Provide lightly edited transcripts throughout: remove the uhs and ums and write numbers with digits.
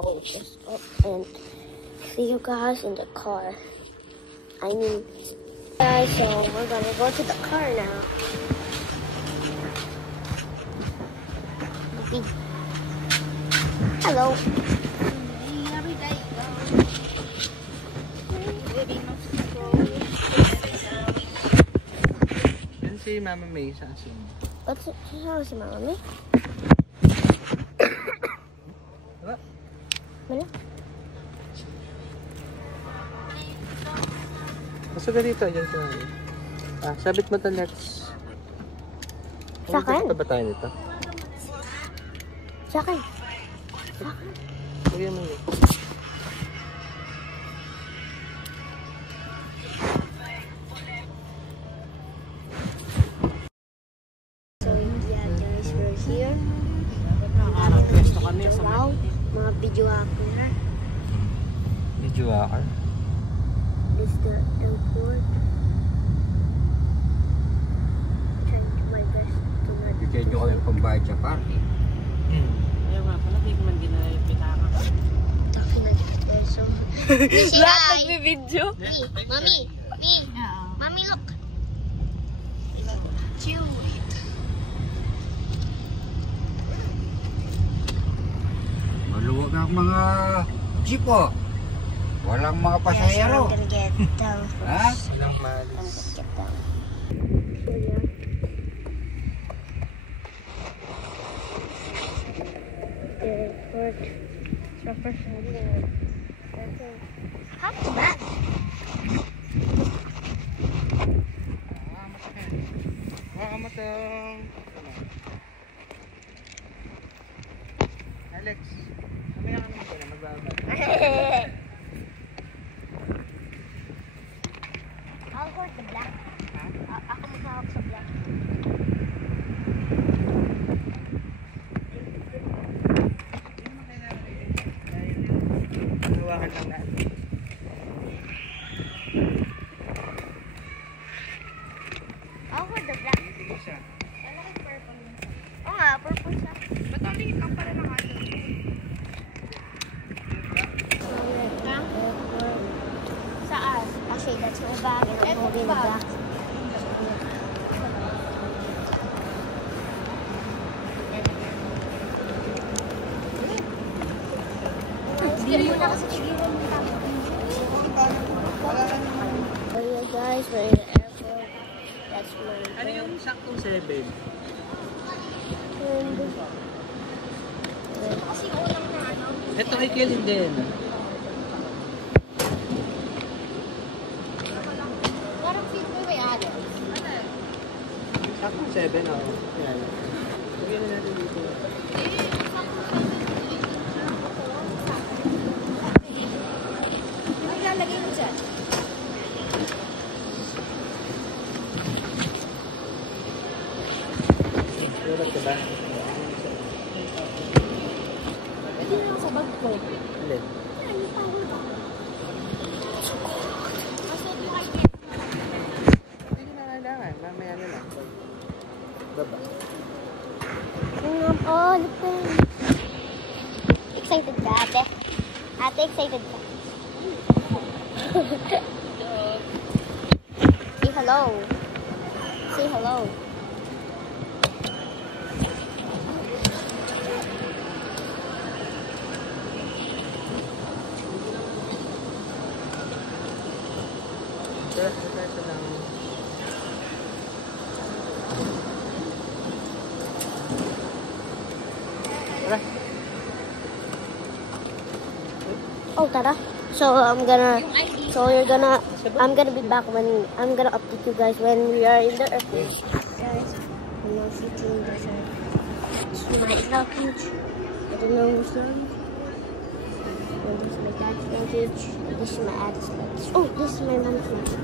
hold this up and see you guys in the car. I mean, guys, so we're gonna go to the car now. Hello. Yan si Mama May sa asin. What's it? Si Mama May? Wala. Wala. Basta dito, dyan sa sabit mo ito next. Sa akin? Ano ba tayo nito? Sa akin. Lagyan mo yun. So yeah guys, we're here. Nakaka-request kami sa Wow, mga videographer. Videoaker. This is the airport. Trying to do my best to not. Bigyan nyo kami pambayad sa party. Ayaw nga pala, di ko man ginala yung pitaka. Taki na peso. Lahat nagbe-video. Mommy, mommy, look. Chew. Maluwag ang mga jeep oh. Walang mga pasahero. I'm gonna get down first. Ha? Walang I'm malis. gonna get down. So yeah. The airport. It's our first time here. Hot back. Baka mo itong... Alex, kami na kami sila, magbabag. I'll hold the black. Ako maghahawak sa black. Hawakan lang natin. I'll hold the black. Sige siya. Oo nga, purple siya. Ba't ang liit lang pala ng ano? Saan? Actually, that's my bag and I'm holding the black. Hindi mo na kasi tigilan mo lang. So yeah guys, we're in the airport. That's my Ano yung saktong 7? Kasi ulang na ano. Ito kay Kelly din. Parang feel mo may ari. Saktong 7, oo. Yan. Lagyan na natin dito. Ano ilalagay mo dyan? Surat ka ba? Pwede na lang sa bag ko. Alin? Yan, yung tawag ba? Hindi na kailangan. Mamaya na lang. Baba. Oh, look there. Excited ka, ate? Ate, excited ka? Say hello. Say hello. Surat ka tayo sa lang. Tara. Oh, tara. So I'm gonna be back when I'm gonna update you guys when we are in the airport. Guys, I'm now sitting in the side. This is my luggage. I don't know who's luggage. And this is my dad's luggage. This is my aunt's luggage. Oh, this is my mom's luggage.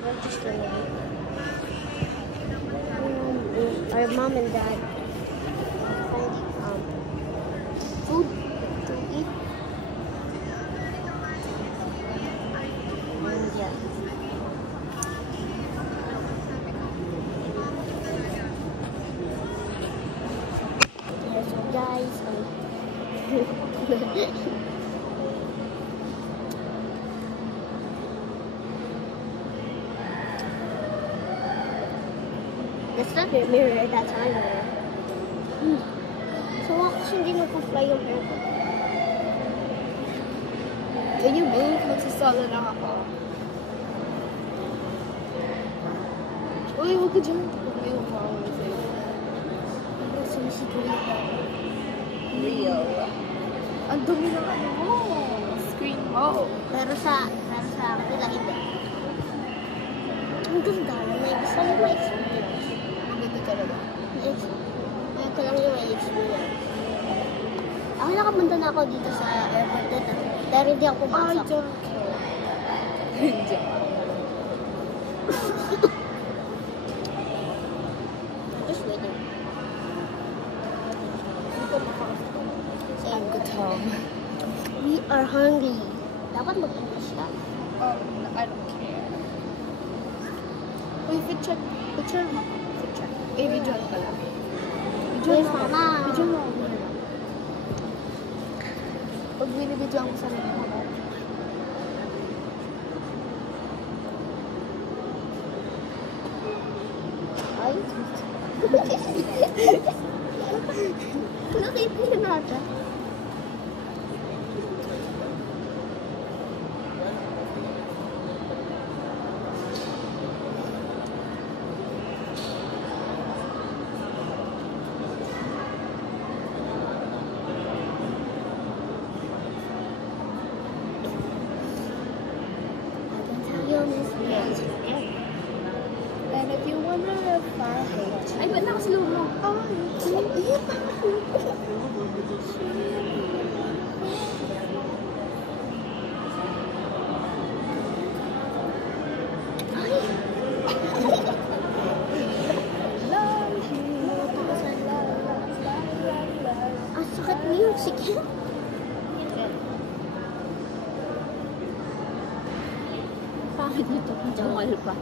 We're just gonna our mom and dad find food to eat. And yeah. That's not the mirror, that's my mirror. So, kasi hindi nagpa-fly yung hair ko. Can you move? Magsasolo lang ako. Uy, huwag ka dyan. Huwag mo yung mukha sa'yo. Sumisiguro ako. Real. Ang dumi ng ano mo. Screen mo. Pero sa kanila hindi. Ang ganda na may gusto mo may experience. Ang ganda talaga. Ngayon ko lang yung may experience. Ako nakapunta na ako dito sa airport dito. Pero hindi ako I pumasok. don't care. Hindi. Just waiting. Ang gutom. We are hungry. Dapat mag-finish ka. I don't care. Uy, picture. Picture. Eh, video ka lang. Video Yes, mo. mama. Video mo. Pag binibidyo mo sa sarili mo. Ay. Nakita niyo natin. And if you wanna far hate. Ay, ba't nakaslow mo? Ang sakit music yan. Bakit nito? Jawal pa.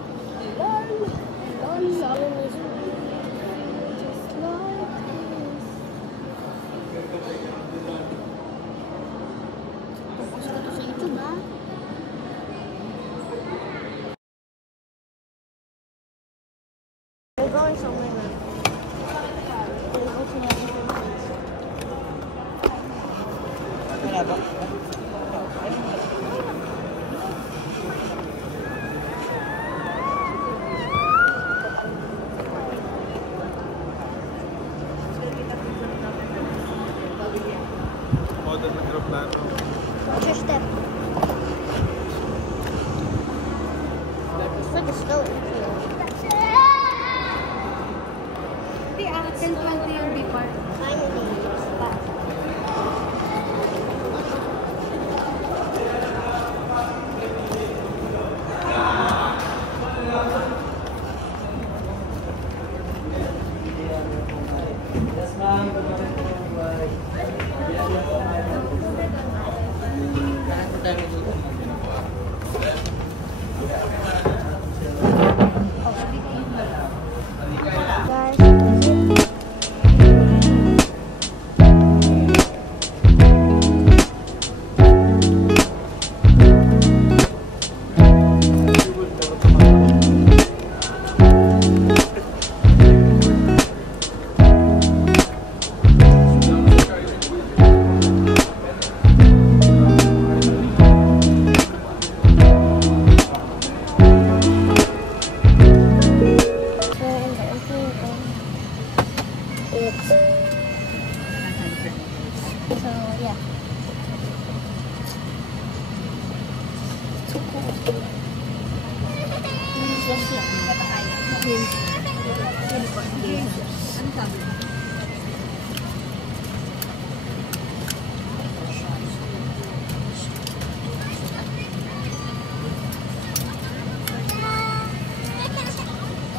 Tapos ko to sa YouTube, ha? We're going somewhere now. We're going to a different place. Wala ba? Model ng aeroplano. Watch your step. It's like a slow airfield. Di, 10:20 yung depart. Finally, it's back. So, yeah. So cool.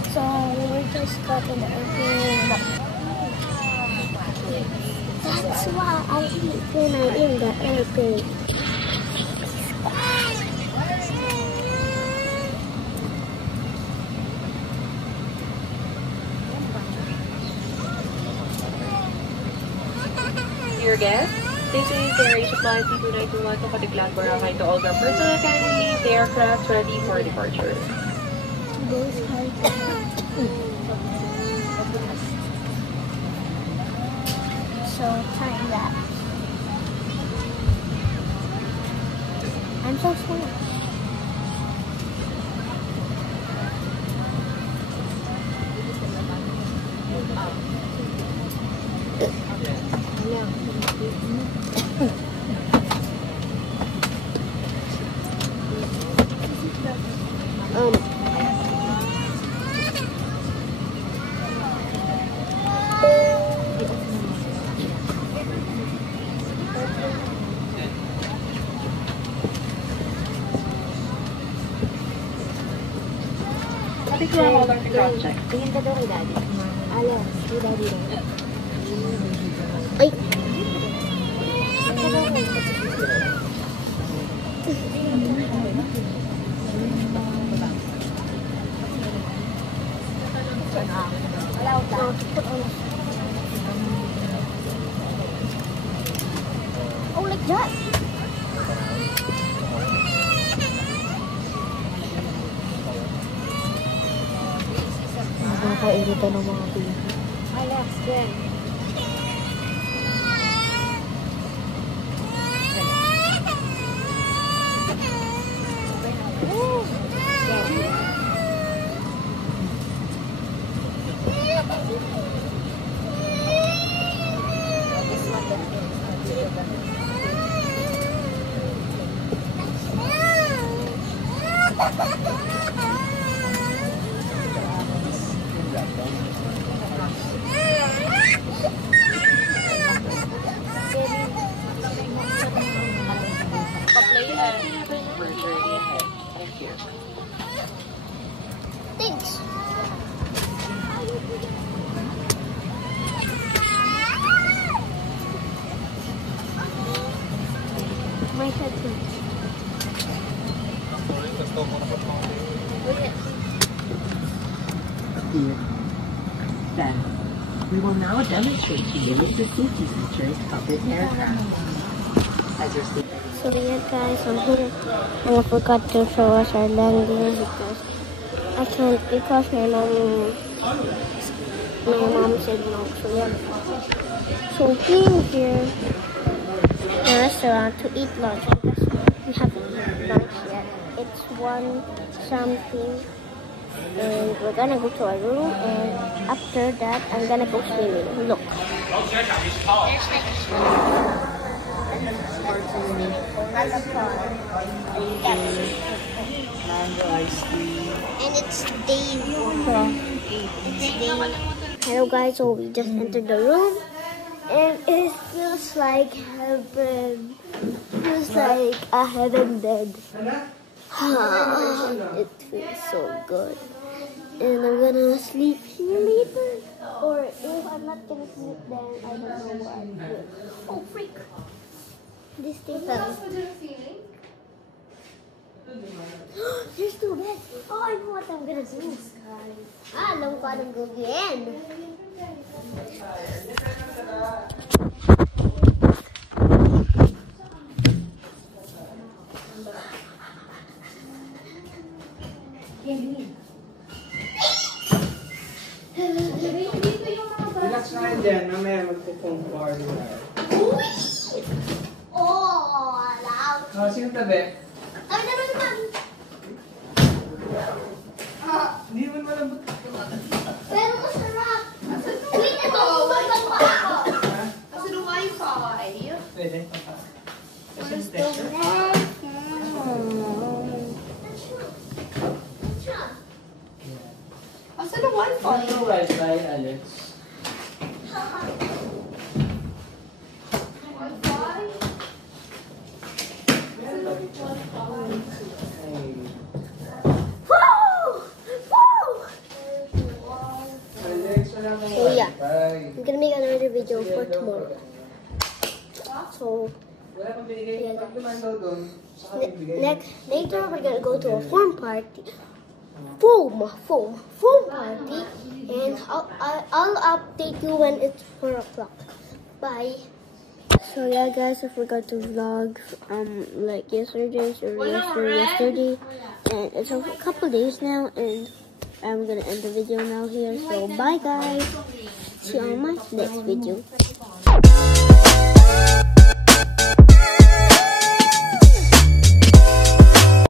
So, we just got in the airplane. That's why I eat when I'm in the airplane. Your guess? This is Air Supply C2921 to Patiklan, Boracay to all the personnel can leave the aircraft ready for departure. So time that. I'm so sorry. Patiklan, all our ground check. Tingin ka daw kay Daddy. Alam, kay Daddy rin. Ay! Oh, like that. Nakakairita ng mga baby. Alex, good. Pa-play and we're journey ahead. Thank you. Thanks. My head hurts. Then, we will now demonstrate to you the safety features of this aircraft. As your safety So yeah guys, I'm here and I forgot to show us our landing because I can't, because my mom said no. So yeah. So being here in a restaurant to eat lunch because we haven't eaten lunch yet. It's 1 something and we're gonna go to our room and after that I'm gonna go swimming. Look. And it's day 1. Hello guys, so we just entered the room and it feels like heaven. Feels like a heaven bed. It feels so good. And I'm gonna sleep here later. Or if I'm not gonna sleep then I don't know what I'm doing. Oh freak! This thing fell. There's 2 beds. Oh, I know what I'm gonna do. Alam ko anong gagawin. Relax na kayo dyan, mamaya magpupong party na. Oh, loud. Sino tabi? Ay, naman. Hindi mo malambot. Pero masarap. Wait, ito. Umagang pa ako. Kasi the Wi-Fi. Pwede. Where's the Wi-Fi? Kasi the Wi-Fi. Ano Wi-Fi, Alex? So yeah, I'm gonna make another video for tomorrow. So yeah, later we're gonna go to a foam party, and I'll update you when it's 4 o'clock. Bye. So yeah guys, I forgot to vlog like yesterday and it's a couple days now, and I'm gonna end the video now here. So bye guys, see you on my next video.